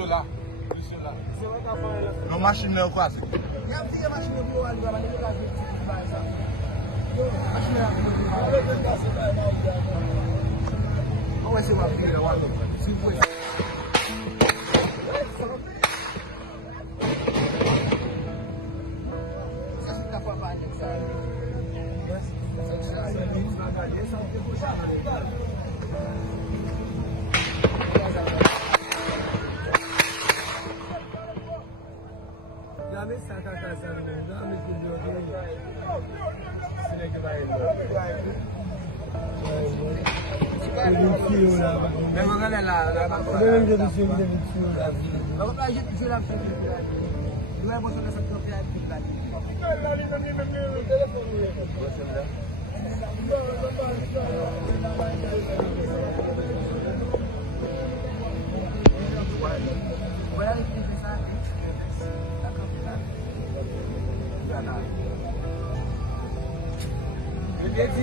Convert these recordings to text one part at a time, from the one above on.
yo la. Non machine nan kwa se. Ya piye machine yo pou an man yo la sa. Machine ya pou on se va piye la walo. Si pou. Ça c'est ta papa avec ça.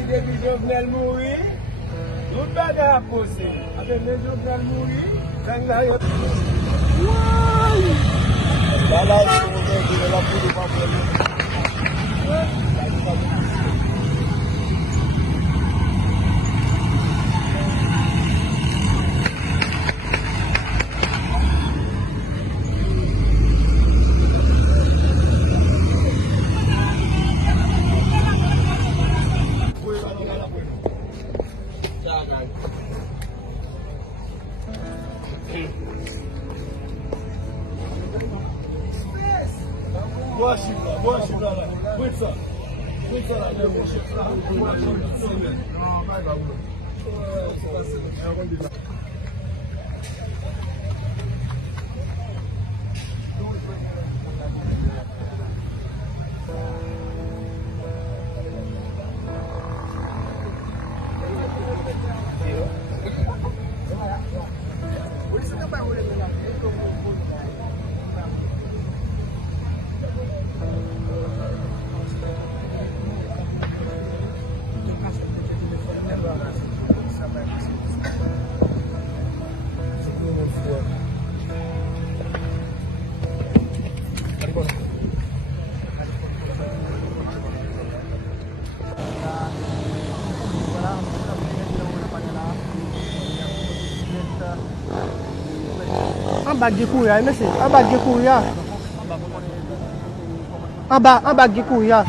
Depuis Jovenel mourir, tout bagarre a posé. Avec les Jovenel mourir, quand il a eu. Là, il la poudre pas boa chibra lá. Muito só. Muito só lá. An bag di kouya, mese. An bag di kouya. An bag di kouya.